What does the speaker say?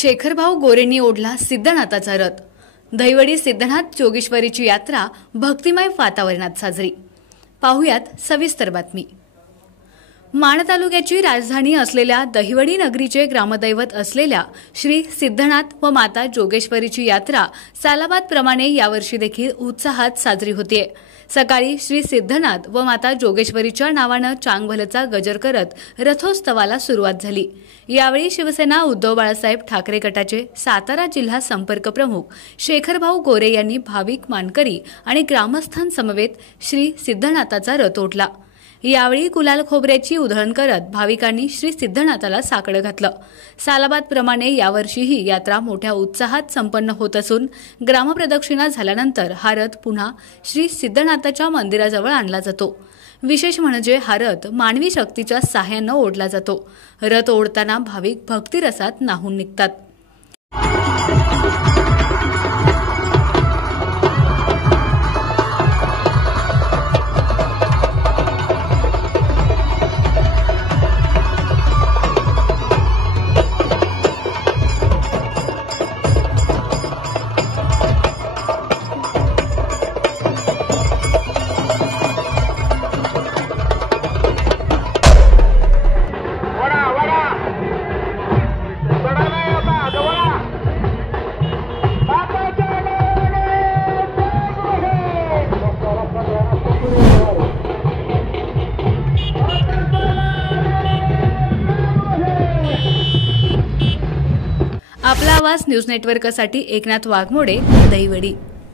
शेखरभाऊ गोरेंनी ओढला सिद्धनाथाचा रथ। दहिवडी सिद्धनाथ जोगेश्वरीची यात्रा भक्तिमय वातावरणात साजरी। पाहुयात सविस्तर बातमी। माण तालुक्याची राजधानी असलेल्या दहिवडी नगरीचे ग्रामदैवत असलेल्या श्री सिद्धनाथ व माता जोगेश्वरीची यात्रा सालाबादप्रमाणे यावर्षी देखील उत्साहात साजरी होतीये। सकाळी श्री सिद्धनाथ व माता जोगेश्वरीच्या नावाने चांगभलचा गजर करत रथोत्सवाला सुरुवात झाली। यावेळी शिवसेना उद्धव बाळासाहेब ठाकरे गटाचे सातारा जिल्हा संपर्क प्रमुख शेखरभाऊ गोरे यांनी भाविक मानकरी आणि ग्रामस्थांसमवेत श्री सिद्धनाथाचा रथ ओढला। यावेळी गुलाल खोबऱ्याची उधळण करत भाविकांनी श्री सिद्धनाथाला साकडं घातलं। सालाबादप्रमाणे यावर्षीही यात्रा मोठ्या उत्साहात संपन्न होत असून ग्रामप्रदक्षिणा झाल्यानंतर हा रथ पुन्हा श्री सिद्धनाथाच्या मंदिराजवळ आणला जातो। विशेष म्हणजे हा रथ मानवी शक्तीच्या सहाय्याने ओढला जातो। रथ ओढताना भाविक भक्तिरसात न्हाऊन निघतात। आपला आवाज न्यूज नेटवर्कसाठी एकनाथ वाघमोडे, दहिवडी।